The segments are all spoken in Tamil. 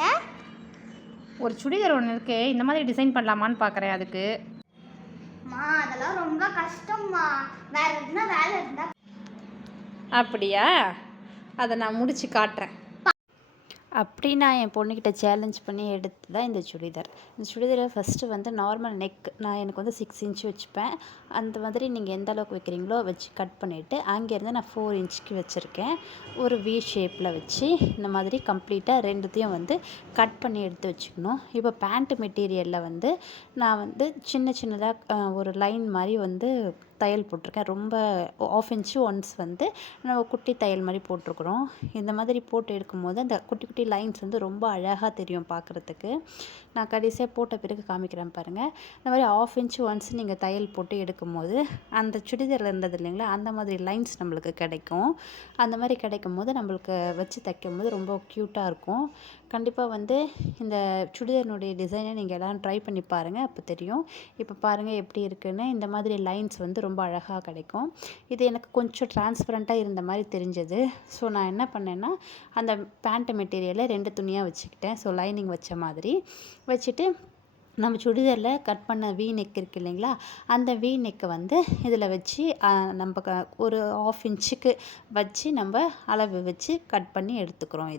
பண்ணுறீங்க? ஒரு சுடிதார் ஒன்று இருக்குது, இந்த மாதிரி டிசைன் பண்ணலாமான்னு பார்க்குறேன். அதுக்கு அதெல்லாம் ரொம்ப கஷ்டம்மா. வேற எதுனா வேலை இருந்தா. அப்படியா? அதை நான் முடிச்சு காட்டுறேன். அப்படி நான் என் பொண்ணுக்கிட்ட சேலஞ்ச் பண்ணி எடுத்து தான் இந்த சுடிதார். இந்த சுடிதாரை ஃபஸ்ட்டு வந்து நார்மல் நெக் நான் எனக்கு வந்து 6 இன்ச் வச்சுப்பேன். அந்த மாதிரி நீங்கள் எந்த அளவுக்கு வைக்கிறீங்களோ வச்சு கட் பண்ணிவிட்டு அங்கேருந்து நான் 4 இன்ச்சுக்கு வச்சுருக்கேன். ஒரு வி ஷேப்பில் வச்சு இந்த மாதிரி கம்ப்ளீட்டாக ரெண்டுத்தையும் வந்து கட் பண்ணி எடுத்து வச்சுக்கணும். இப்போ பேண்ட் மெட்டீரியலில் வந்து நான் வந்து சின்ன சின்னதாக ஒரு லைன் மாதிரி வந்து தையல் போட்டிருக்கேன். ரொம்ப 1/2 இன்ச்சு ஒன்ஸ் வந்து நம்ம குட்டி தையல் மாதிரி போட்டிருக்குறோம். இந்த மாதிரி போட்டு எடுக்கும்போது அந்த குட்டி குட்டி லைன்ஸ் வந்து ரொம்ப அழகாக தெரியும் பார்க்குறதுக்கு. நான் கடைசியாக போட்ட பிறகு காமிக்கிறேன் பாருங்கள். இந்த மாதிரி 1/2 இன்ச்சு ஒன்ஸ் நீங்கள் தையல் போட்டு எடுக்கும்போது அந்த சுடிதாரில் இருந்தது இல்லைங்களா, அந்த மாதிரி லைன்ஸ் நம்மளுக்கு கிடைக்கும். அந்த மாதிரி கிடைக்கும் போது நம்மளுக்கு வச்சு தைக்கும் போது ரொம்ப க்யூட்டாக இருக்கும். கண்டிப்பாக வந்து இந்த சுடிதாரினுடைய டிசைனை நீங்கள் எல்லோரும் ட்ரை பண்ணி பாருங்கள், அப்போ தெரியும். இப்போ பாருங்கள் எப்படி இருக்குன்னு. இந்த மாதிரி லைன்ஸ் வந்து ரொம்ப அழகாக கிடைக்கும். இது எனக்கு கொஞ்சம் டிரான்ஸ்பரண்ட்டாக இருந்த மாதிரி தெரிஞ்சது. ஸோ நான் என்ன பண்ணேன்னா, அந்த பேண்ட் மெட்டீரியலை 2 துணியாக வச்சுக்கிட்டேன். ஸோ லைனிங் வச்ச மாதிரி வச்சுட்டு நம்ம சுடிதாரில் கட் பண்ண வி நெக் இருக்குது இல்லைங்களா, அந்த வி நெக்கை வந்து இதில் வச்சு நம்ம ஒரு 1/2 இன்ச்சுக்கு வச்சு நம்ம அளவு வச்சு கட் பண்ணி எடுத்துக்கிறோம்.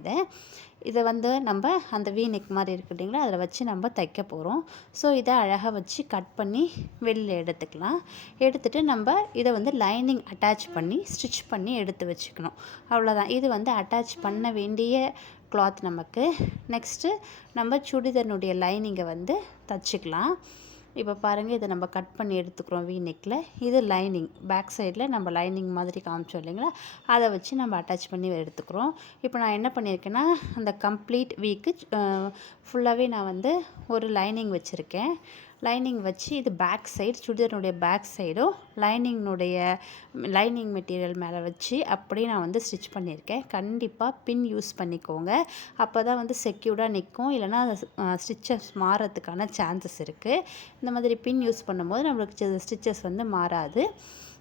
இதை வந்து நம்ம அந்த வி நெக் மாதிரி இருக்குது இல்லைங்களா, அதில் வச்சு நம்ம தைக்க போகிறோம். ஸோ இதை அழகாக வச்சு கட் பண்ணி வெளியில் எடுத்துக்கலாம். எடுத்துகிட்டு நம்ம இதை வந்து லைனிங் அட்டாச் பண்ணி ஸ்டிச் பண்ணி எடுத்து வச்சுக்கணும். அவ்வளோதான். இது வந்து அட்டாச் பண்ண வேண்டிய கிளாத் நமக்கு. நெக்ஸ்ட்டு நம்ம சுடிதாரினுடைய லைனிங்கை வந்து தச்சுக்கலாம். இப்போ பாருங்கள், இதை நம்ம கட் பண்ணி எடுத்துக்கிறோம் வி நெக்கில். இது லைனிங் பேக் சைடில் நம்ம லைனிங் மாதிரி காமிச்சோம் இல்லைங்களா, அதை வச்சு நம்ம அட்டாச் பண்ணி எடுத்துக்கிறோம். இப்போ நான் என்ன பண்ணியிருக்கேன்னா, அந்த கம்ப்ளீட் வீக்கு ஃபுல்லாகவே நான் வந்து ஒரு லைனிங் வச்சுருக்கேன். லைனிங் வச்சு இது பேக் சைடு, சுடிதாரினுடைய பேக் சைடும் லைனிங் மெட்டீரியல் மேலே வச்சு அப்படியே நான் வந்து ஸ்டிச் பண்ணியிருக்கேன். கண்டிப்பாக பின் யூஸ் பண்ணிக்கோங்க, அப்போ தான் வந்து செக்யூர்டாக நிற்கும். இல்லைனா ஸ்டிச்சஸ் மாறத்துக்கான சான்சஸ் இருக்குது. இந்த மாதிரி பின் யூஸ் பண்ணும்போது நம்மளுக்கு ஸ்டிச்சஸ் வந்து மாறாது.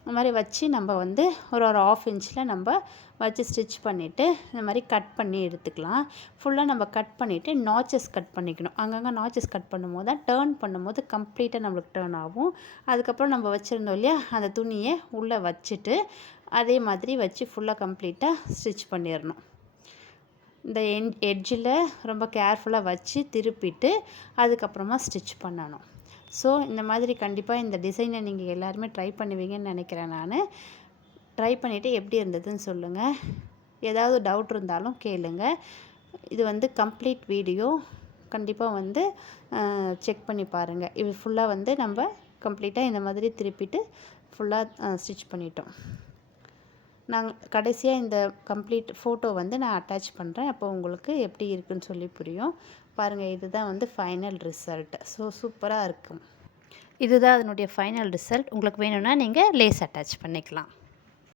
இந்த மாதிரி வச்சு நம்ம வந்து ஒரு 1/2 இன்ச்சில் நம்ம வச்சு ஸ்டிச் பண்ணிவிட்டு இந்த மாதிரி கட் பண்ணி எடுத்துக்கலாம். ஃபுல்லாக நம்ம கட் பண்ணிவிட்டு நாச்சஸ் கட் பண்ணிக்கணும். அங்கங்கே நாச்சஸ் கட் பண்ணும்போது தான் டேர்ன் பண்ணும்போது கம்ப்ளீட்டாக நம்மளுக்கு டேர்ன் ஆகும். அதுக்கப்புறம் நம்ம வச்சுருந்தோம் இல்லையா, அந்த துணியை உள்ளே வச்சுட்டு அதே மாதிரி வச்சு ஃபுல்லாக கம்ப்ளீட்டாக ஸ்டிச் பண்ணிடணும். இந்த எட்ஜில் ரொம்ப கேர்ஃபுல்லாக வச்சு திருப்பிட்டு அதுக்கப்புறமா ஸ்டிச் பண்ணணும். ஸோ இந்த மாதிரி கண்டிப்பாக இந்த டிசைனை நீங்கள் எல்லாருமே ட்ரை பண்ணுவீங்கன்னு நினைக்கிறேன். நான் ட்ரை பண்ணிவிட்டு எப்படி இருந்ததுன்னு சொல்லுங்கள். ஏதாவது டவுட் இருந்தாலும் கேளுங்கள். இது வந்து கம்ப்ளீட் வீடியோ, கண்டிப்பாக வந்து செக் பண்ணி பாருங்கள். இது ஃபுல்லாக வந்து நம்ம கம்ப்ளீட்டாக இந்த மாதிரி திருப்பிட்டு ஃபுல்லாக ஸ்டிச் பண்ணிட்டோம். நான் கடைசியாக இந்த கம்ப்ளீட் ஃபோட்டோ வந்து நான் அட்டாச் பண்ணுறேன். அப்போ உங்களுக்கு எப்படி இருக்குன்னு சொல்லி புரியும். பாருங்கள், இதுதான் வந்து ஃபைனல் ரிசல்ட். ஸோ சூப்பராக இருக்கும். இதுதான் அதனுடைய ஃபைனல் ரிசல்ட். உங்களுக்கு வேணும்னா நீங்கள் லேஸ் அட்டாச் பண்ணிக்கலாம்.